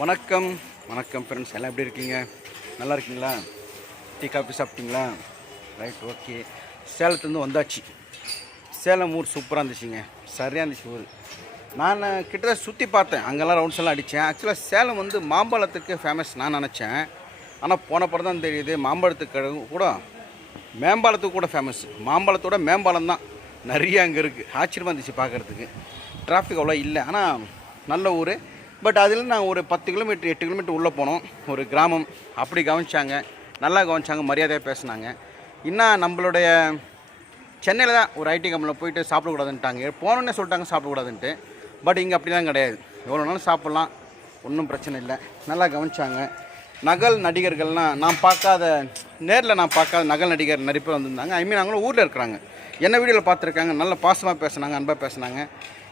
வணக்கம். வணக்கம் ஃப்ரெண்ட்ஸ் எல்லாம் எப்படி இருக்கீங்க? நல்லா இருக்கீங்களா? டீ காஃபி சாப்பிட்டீங்களா? ரைட் ஓகே சேலத்துலேருந்து வந்தாச்சு. சேலம் ஊர் சூப்பராக இருந்துச்சுங்க. சரியாக இருந்துச்சு ஊர். நான் கிட்டத்தட்ட சுற்றி பார்த்தேன். அங்கெல்லாம் ரவுண்ட்ஸ் எல்லாம் அடித்தேன். ஆக்சுவலாக சேலம் வந்து மாம்பழத்துக்கு ஃபேமஸ் நான் நினச்சேன். ஆனால் போன படம் தான் தெரியுது. மாம்பழத்துக்கு கூட மேம்பாலத்துக்கு கூட ஃபேமஸ் மாம்பழத்தோட மேம்பாலம் தான். நிறைய அங்கே இருக்குது ஆச்சரியமாக இருந்துச்சு பார்க்குறதுக்கு. டிராஃபிக் அவ்வளோ இல்லை. ஆனால் நல்ல ஊர். பட் அதில் நாங்கள் ஒரு பத்து கிலோமீட்டர் எட்டு கிலோமீட்டர் உள்ளே போனோம். ஒரு கிராமம். அப்படி கவனிச்சாங்க. நல்லா கவனிச்சாங்க. மரியாதையாக பேசினாங்க. இன்னும் நம்மளுடைய சென்னையில் தான் ஒரு ஐடி கம்பெனியில் போயிட்டு சாப்பிடக்கூடாதுன்ட்டாங்க. போனோன்னே சொல்லிட்டாங்க சாப்பிடக்கூடாதுன்ட்டு. பட் இங்கே அப்படிலாம் கிடையாது. எவ்வளோ நாளும் சாப்பிட்லாம். ஒன்றும் பிரச்சனை இல்லை. நல்லா கவனிச்சாங்க. நகல் நடிகர்கள்லாம் நான் பார்க்காத நேரில் நான் பார்க்காத நகல் நடிகர் நிறைய பேர் வந்திருந்தாங்க. ஐ மீன் அவங்களும் ஊரில் இருக்கிறாங்க. என்ன வீடியோவில் பார்த்துருக்காங்க. நல்ல பாசமாக பேசுனாங்க அன்பாக பேசுனாங்க.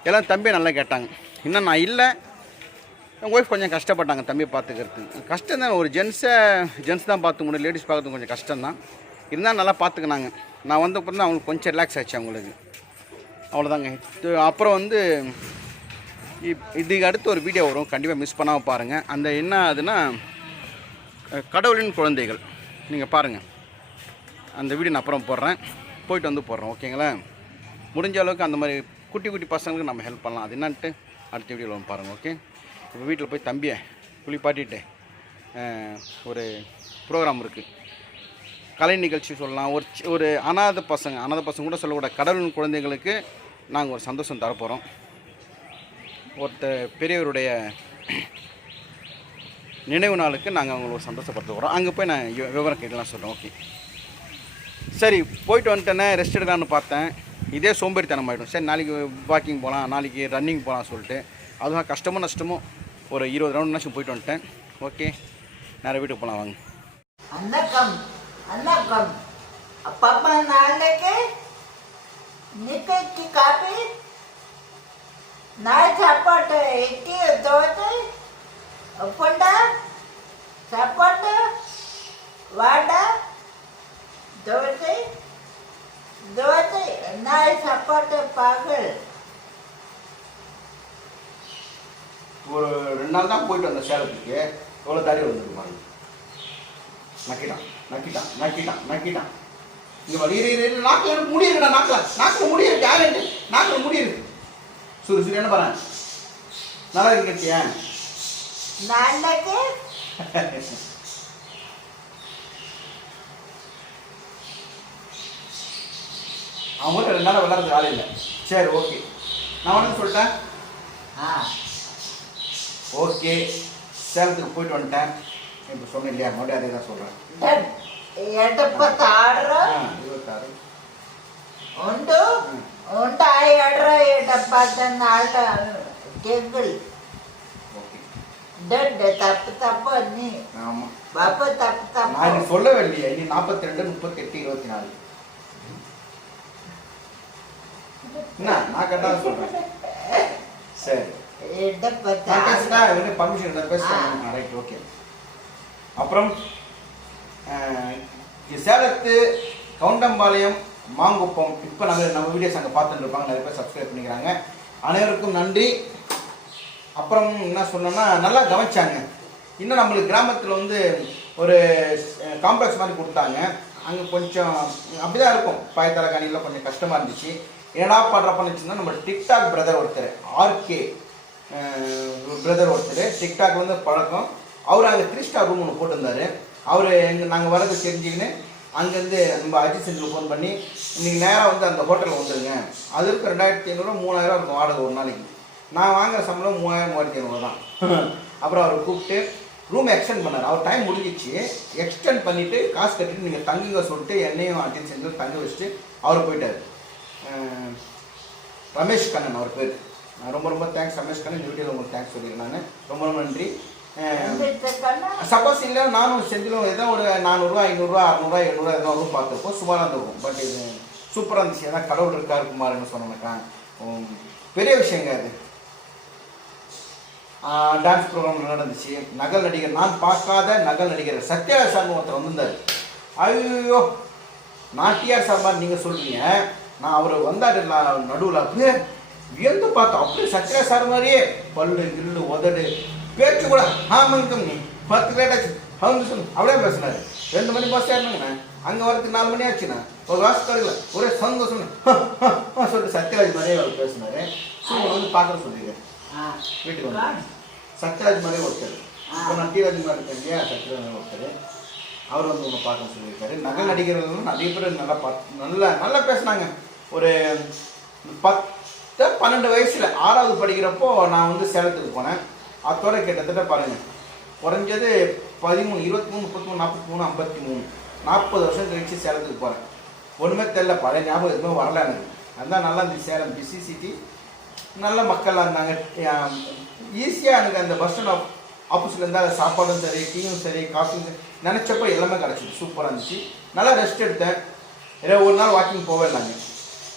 எல்லாம் தம்பியை நல்லா கேட்டாங்க. இன்னும் நான் இல்லை. என் ஒய்ஃப் கொஞ்சம் கஷ்டப்பட்டாங்க தம்பி பார்த்துக்கிறதுக்கு. கஷ்டம் தான் ஒரு ஜென்ஸை ஜென்ஸ் தான் பார்த்து முடியும். லேடிஸ் பார்க்கறது கொஞ்சம் கஷ்டம் தான் இருந்தால் நல்லா பார்த்துக்கினாங்க. நான் வந்த அப்புறம் தான் அவங்களுக்கு கொஞ்சம் ரிலாக்ஸ் ஆச்சு அவங்களுக்கு. அவ்வளோதாங்க அப்புறம் வந்து இப் இதுக்கு அடுத்து ஒரு வீடியோ வரும். கண்டிப்பாக மிஸ் பண்ணாமல் பாருங்கள் அந்த என்ன ஆகுதுன்னா கடவுளின் குழந்தைகள். நீங்கள் பாருங்கள் அந்த வீடியோ நான் அப்புறம் போடுறேன். போயிட்டு வந்து போடுறேன் ஓகேங்களா முடிஞ்ச அளவுக்கு அந்த மாதிரி குட்டி குட்டி பசங்களுக்கு நம்ம ஹெல்ப் பண்ணலாம். அது என்னன்ட்டு அடுத்த வீடியோவில் வந்து பாருங்கள் ஓகே இப்போ வீட்டில் போய் தம்பியை குளிப்பாட்டிட்டு ஒரு ப்ரோக்ராம் இருக்குது கலை நிகழ்ச்சி சொல்லலாம். ஒரு ஒரு அனாதை பசங்க அனாதை பசங்க கூட சொல்லக்கூடாது கடவுளின் குழந்தைங்களுக்கு நாங்கள் ஒரு சந்தோஷம் தரப்போகிறோம் ஒருத்தர் பெரியவருடைய நினைவு நாளுக்கு நாங்கள் அவங்களை ஒரு சந்தோஷப்படுத்துக்கிறோம் அங்கே போய் நான் விவரம் கேட்கலாம் சொல்கிறேன் ஓகே. சரி போயிட்டு வந்துட்டேனே ரெஸ்ட் எடுக்கலான்னு பார்த்தேன். இதே சோம்பேறித்தனம் ஆகிடும் சரி நாளைக்கு வாக்கிங் போகலாம் நாளைக்கு ரன்னிங் போகலாம் சொல்லிட்டு. அதுவும் கஷ்டமோ நஷ்டமோ ஒரு இருபது ரவுண்ட் நாச்சும் போயிட்டு வந்துட்டேன். ஓகே நேரம் வீட்டுக்கு போகலாம் வாங்க. அன்னக்கம் அன்னக்கம் அப்பப்பா நாளைக்கு நிக்கி காப்பி? நாள் சாப்பாட்டு இட்லி தோசை உப்புண்டா சாப்பாட்டு வாடா தோசை தோசை நாள் சாப்பாட்டு பகல் ஒரு ரெண்டு நாள் தான் போயிட்டு வந்தேன் சேலத்துக்கு. எவ்வளோ தாடி வந்துருக்கு பாருங்க நக்கிட்டான் நக்கிட்டான் நக்கிட்டான் நக்கிட்டான் இங்கே இரு இரு நாக்கில் எனக்கு முடி இருக்குடா நாக்கில். நாக்கில் முடி இருக்கு யாரு நாக்கில் முடி இருக்கு. சுரு சுரு என்ன பாரு? நல்லா இருக்கு கட்டியா நாளைக்கு அவன் மட்டும் ரெண்டு நாள் விளாட்றது ஆள் இல்லை. சரி ஓகே நான் ஒன்று சொல்லிட்டேன் ஆ. ஓகே சேலத்துக்கு போயிட்டு வந்துட்டேன். இப்போ சொன்னேன் இல்லையா? மறுபடியும் அதே தான் சொல்கிறேன் ఎడపత ఆడర ఉండు ఉంట ఎడర ఎడపతన్న ఆట గెగుల్ డెడ్ తప్పు తప్పు అన్ని బాప తప్పు తప్పు నాకు சொல்லவில்லை நீ. நாற்பத்தி ரெண்டு முப்பத்தி எட்டு இருபத்தி நாலு என்ன? நான் கரெக்டாக சொல்கிறேன் சரி. அப்புறம் சேலத்து கவுண்டம்பாளையம் மாங்குப்பம். இப்போ நம்ம நம்ம வீடியோஸ் அங்கே பார்த்துட்டு இருப்பாங்க. நிறைய பேர் சப்ஸ்கிரைப் பண்ணிக்கிறாங்க. அனைவருக்கும் நன்றி. அப்புறம் என்ன சொன்னோம்னா நல்லா கவனிச்சாங்க. இன்னும் நம்மளுக்கு கிராமத்தில் வந்து ஒரு காம்ப்ளெக்ஸ் மாதிரி கொடுத்தாங்க. அங்கே கொஞ்சம் அப்படிதான் இருக்கும். பயத்தலை கணியில் கொஞ்சம் கஷ்டமாக இருந்துச்சு. என்னடா படுற பண்ணிச்சுன்னா நம்ம டிக்டாக் பிரதர் ஒருத்தர் ஆர்கே பிரதர் ஒருத்தர் டிக்டாக் வந்து பழக்கம். அவர் அங்கே த்ரீ ஸ்டார் ரூம் ஒன்று போட்டிருந்தாரு. அவர் எங்கள் நாங்கள் வரது தெரிஞ்சுக்கின்னு அங்கேருந்து நம்ம அஜித் சென்டருக்கு ஃபோன் பண்ணி இன்றைக்கி நேராக வந்து அந்த ஹோட்டலில் வந்துடுங்க அதுக்கு ரெண்டாயிரத்தி ஐநூறுரூவா மூணாயிரம் இருக்கும் வாடகை ஒரு நாளைக்கு. நான் வாங்குற சம்பளம் மூவாயிரம் மூவாயிரத்தி ஐநூறு தான். அப்புறம் அவர் கூப்பிட்டு ரூம் எக்ஸ்டெண்ட் பண்ணார். அவர் டைம் முடிஞ்சிச்சு. எக்ஸ்டெண்ட் பண்ணிவிட்டு காசு கட்டிட்டு நீங்கள் தங்குங்க சொல்லிட்டு என்னையும் அஜித் சென்டர் தங்க வச்சுட்டு அவர் போயிட்டார். ரமேஷ் கண்ணன் அவர் பேர். ரொம்ப ரொம்ப தேங்க்ஸ் ரமேஷ் இந்த வீடியோவில் உங்களுக்கு தேங்க்ஸ் சொல்லியிருக்கேன் நான். ரொம்ப ரொம்ப நன்றி. சப்போஸ் இல்லை நானும் செந்திலும் ஏதோ ஒரு நானூறுரூவா ஐநூறுரூவா அறநூறுவா எழுநூறுவா எதோ ரூம் பார்த்துருப்போம். சுமாராக இருந்திருக்கும் பட் இது சூப்பராக இருந்துச்சு. ஏன்னா கடவுள் இருக்காரு குமார்னு சொன்னேன்க்கா உம், பெரிய விஷயங்க அது. டான்ஸ் ப்ரோக்ராம் நடந்துச்சு. நகல் நடிகர் நான் பார்க்காத நகல் நடிகர் சத்யராஜ் சார்னு ஒருத்தர் வந்திருந்தார். ஐயோ நான் டிஆர் சார் மாதிரி நீங்கள் சொல்றீங்க. நான் அவர் வந்தார் நடுவில் அப்படியே வியந்து பார்த்தோம். அப்படியே சத்யராஜ் சார் மாதிரியே பல்லு கில்லு உதடு பேச்சு கூட ஆமாங்க நீ பத்து லேட் ஆச்சு. அவங்க சொல்லு அப்படியே பேசினாரு. ரெண்டு மணி பஸ் ஏறினாங்கண்ணே அங்கே வரதுக்கு நாலு மணி ஆச்சுண்ணா. ஒரு வாசம் கிடைக்கல ஒரே சந்தோஷம் சொல்லிட்டு சத்யராஜ் மாதிரியே அவர் பேசினாரு. ஸோ வந்து பார்க்குற சொல்லியிருக்கேன் ஆ. வீட்டுக்கு வந்து. சத்யராஜ் மாதிரியே ஒருத்தர். இப்போ நான் டிராஜ் மாதிரி இருக்கேன். இல்லையா சத்யராஜ் ஒருத்தர்? அவர் வந்து உங்களை பார்க்க சொல்லியிருக்காரு. நகல் நடிகர்கள் நிறைய பேர் நல்லா பார்த்து நல்லா நல்லா பேசுனாங்க. ஒரு பன்னெண்டு வயசில் ஆறாவது படிக்கிறப்போ நான் வந்து சேலத்துக்கு போனேன். அத்தோட கிட்டத்தட்ட பாருங்கள் குறைஞ்சது பதிமூணு இருபத்தி மூணு முப்பத்தி மூணு நாற்பத்தி மூணு ஐம்பத்தி மூணு. நாற்பது வருஷம் கழிச்சு சேலத்துக்கு போகிறேன் ஒன்றுமே தெரில பழைய ஞாபகம் எதுவுமே வரல எனக்கு. அதுதான் நல்லா இருந்துச்சு சேலம் பிசி சிட்டி நல்ல மக்களாக இருந்தாங்க. ஈஸியாக எனக்கு அந்த பஸ் ஸ்டாண்ட் ஆப்போசிட்ல இருந்தால் சாப்பாடும் சரி டீயும் சரி காஃபியும் சரி. நினச்சப்போ எல்லாமே கிடச்சிது. சூப்பராக இருந்துச்சு. நல்லா ரெஸ்ட் எடுத்தேன். ஏதோ ஒரு நாள் வாக்கிங் போவேன் நாங்கள்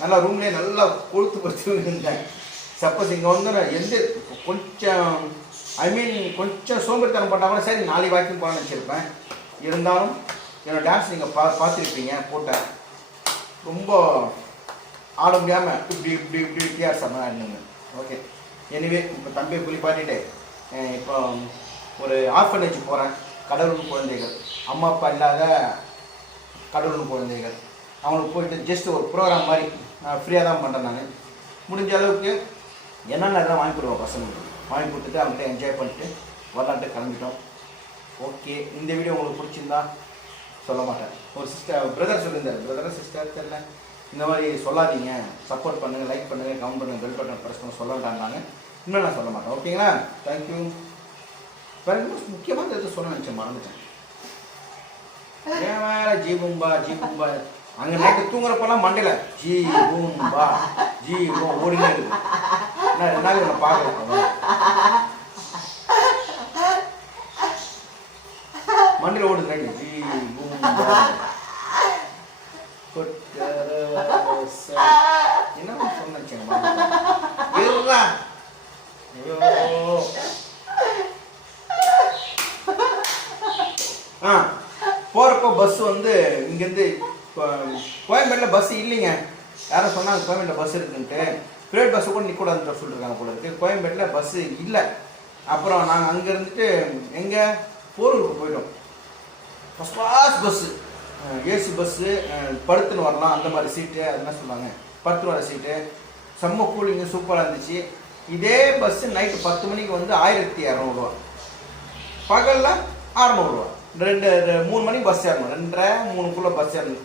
நல்லா ரூம்லேயே நல்லா கொழுத்து படுத்து இருந்தேன் சப்போஸ் இங்கே வந்து நான் எந்த கொஞ்சம் ஐ மீன் கொஞ்சம் சோம்பேறித்தனம் பண்ணால் கூட சரி நாளைக்கு வாக்கிங் போகலான்னு நினச்சிருப்பேன். இருந்தாலும் என்னோட டான்ஸ் நீங்கள் பா பார்த்துருப்பீங்க போட்டேன் ரொம்ப ஆட முடியாமல் இப்படி இப்படி இப்படி வித்தியாசமாக இருந்தீங்க ஓகே எனிவே இப்போ தம்பியை குளிப்பாட்டிட்டு இப்போ ஒரு ஆர்ஃபனேஜ் போகிறேன் கடவுள் குழந்தைகள். அம்மா அப்பா இல்லாத கடவுள் குழந்தைகள். அவங்களுக்கு போயிட்டு ஜஸ்ட் ஒரு ப்ரோக்ராம் மாதிரி ஃப்ரீயாக தான் பண்ணுறேன் நான். முடிஞ்ச அளவுக்கு என்னென்ன எல்லாம் வாங்கி கொடுவோம் பசங்களுக்கு வாங்கி கொடுத்துட்டு அவங்கள்ட்ட என்ஜாய் பண்ணிட்டு வரலான்ட்டு கிளம்பிட்டோம். ஓகே இந்த வீடியோ உங்களுக்கு பிடிச்சிருந்தா சொல்ல மாட்டேன். ஒரு சிஸ்டர் பிரதர் சொல்லியிருந்தார். பிரதர் சிஸ்டர் தெரியல. இந்த மாதிரி சொல்லாதீங்க. சப்போர்ட் பண்ணுங்கள் லைக் பண்ணுங்கள் கமெண்ட் பண்ணுங்கள் பெல் பட்டன் ப்ரெஸ் பண்ண சொல்ல வேண்டாம்னாங்க இன்னும் நான் சொல்ல மாட்டேன். ஓகேங்களா தேங்க்யூ வேற இன்னும் முக்கியமாக எதுவும் சொல்ல நினச்சேன் மறந்துட்டேன். ஜி பூம்பா ஜி பூம்பா. அங்கே நைட்டு தூங்குறப்பெல்லாம் மண்டையில் ஜி பூம்பா ஜி ஓ ஓடினே இருக்கு. நான் ரெண்டு நாள் இவனை பார்க்கல. மண்டையில் ஓடுது நைட்டு ஜி பூம்பா என்ன சொன்னேன் இருடா. ஐயோ. ஆ போகிறப்போ பஸ் வந்து இங்கேருந்து கோயம்பேட்டில் பஸ் இல்லைங்க. யாரும் சொன்னாங்க கோயம்பேட்டில் பஸ் இருக்குன்ட்டு. ப்ரைவேட் பஸ்ஸு கூட நிற்கக்கூடாதுன்ற சொல்லியிருக்காங்க போல இருக்குது கோயம்பேட்டில் பஸ்ஸு இல்லை. அப்புறம் நாங்கள் அங்கே இருந்துட்டு எங்கே? போரூருக்கு போயிட்டோம். First class bus AC bus படுத்துன்னு வரலாம். அந்த மாதிரி சீட்டு அதெல்லாம் சொன்னாங்க படுத்து வர சீட்டு செம்ம கூலிங்கு சூப்பராக இருந்துச்சு. இதே பஸ்ஸு நைட்டு பத்து மணிக்கு வந்து ஆயிரத்தி இரநூறுவா பகலில் அறநூறுவா ரெண்டு மூணு மணிக்கு பஸ் ஏறணும். ரெண்டரை மூணுக்குள்ளே பஸ் ஏறணும்.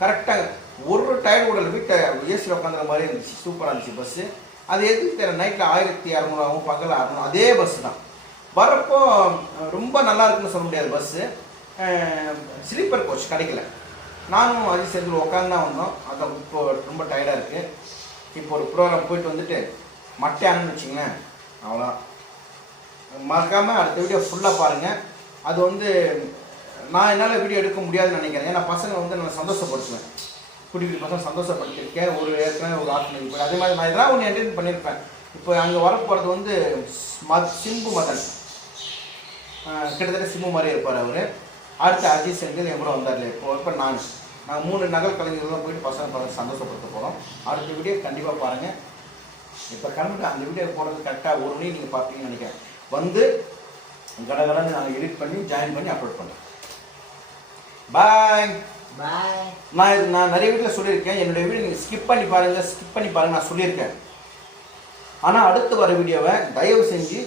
கரெக்டாக ஒரு டயர் கூட வீட்டை ஏசியில் உட்காந்துற மாதிரி இருந்துச்சு. சூப்பராக இருந்துச்சு பஸ்ஸு அது எதுக்கு தெரியல நைட்டில் ஆயிரத்தி இரநூறாவும் பகல் அறநூறு அதே பஸ் தான். வரப்போ ரொம்ப நல்லா இருக்குன்னு சொல்ல முடியாது பஸ்ஸு ஸ்லீப்பர் கோச் கிடைக்கல. நானும் அது சேர்ந்து உட்காந்து தான் வந்தோம். அதான் இப்போ ரொம்ப டயர்டாக இருக்குது இப்போ ஒரு ப்ரோக்ராம் போயிட்டு வந்துட்டு மட்டையானு வச்சுங்களேன் அவ்வளோ மறக்காமல் அடுத்த வீடியோ ஃபுல்லாக பாருங்கள் அது வந்து நான் என்னால் வீடியோ எடுக்க முடியாதுன்னு நினைக்கிறேன். ஏன்னா பசங்க வந்து நான் சந்தோஷப்படுத்துவேன். குட்டி குட்டி பசங்க சந்தோஷப்படுத்திருக்கேன் ஒரு ஏற்கனவே ஒரு ஆட்டம் போய் அதே மாதிரி நான் இதெல்லாம் ஒன்று என்டர்டைன் பண்ணியிருப்பேன். இப்போ அங்கே வரப்போகிறது வந்து மத் சிம்பு மதன். கிட்டத்தட்ட சிம்பு மாதிரி இருப்பார் அவர். அடுத்து அஜித் செந்தில் என் கூட வந்தார் இப்போ இப்போ நான். நான் மூணு நகல் கலைஞர்களும் போயிட்டு பசங்க பசங்க சந்தோஷப்படுத்த போகிறோம் அடுத்த வீடியோ கண்டிப்பாக பாருங்கள் இப்போ கிளம்பிட்டு அந்த வீடியோ போகிறது கரெக்டாக ஒரு மணி நீங்கள் பார்ப்பீங்கன்னு நினைக்கிறேன். வந்து கடகடன்னு நாங்கள் எடிட் பண்ணி ஜாயின் பண்ணி அப்லோட் பண்ணுறோம் பாய் பாய் நான் இது நான் நிறைய வீட்டில் சொல்லியிருக்கேன். என்னுடைய வீடியோ நீங்கள் ஸ்கிப் பண்ணி பாருங்கள் ஸ்கிப் பண்ணி பாருங்க நான் சொல்லியிருக்கேன். ஆனால் அடுத்து வர வீடியோவை தயவு செஞ்சு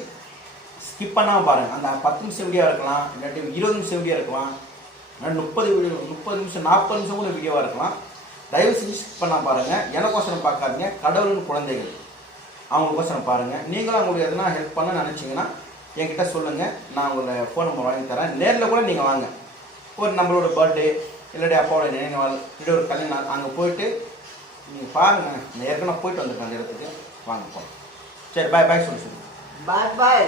ஸ்கிப் பண்ணாமல் பாருங்கள் அந்த பத்து நிமிஷம் வீடியோ இருக்கலாம் இல்லாட்டி இருபது நிமிஷம் வீடியோ இருக்கலாம் இல்லாட்டி முப்பது வீடியோ முப்பது நிமிஷம் நாற்பது நிமிஷம் கூட வீடியோவாக இருக்கலாம். தயவு செஞ்சு ஸ்கிப் பண்ணாமல் பாருங்கள் எனக்கோசரம் பார்க்காதீங்க. கடவுளின் குழந்தைகள். அவங்களுக்கோசரம் பாருங்கள் நீங்களும் அவங்களுக்கு எதனா ஹெல்ப் பண்ண நினச்சிங்கன்னா என்கிட்ட சொல்லுங்கள் நான் உங்களை ஃபோன் நம்பர் வாங்கி தரேன். நேரில் கூட நீங்கள் வாங்க. ஒரு நம்மளோட பர்த்டே இல்லாட்டி அப்பாவோட நினைவு நாள் ஒரு கல்யாண நாள் அங்கே போயிட்டு நீங்கள் பாருங்கள் நான் ஏற்கனவே போயிட்டு வந்திருக்கேன் அந்த இடத்துக்கு. வாங்க போகலாம் சரி பாய் பாய் சொல்லி சொல்லுங்கள் பாய் பாய்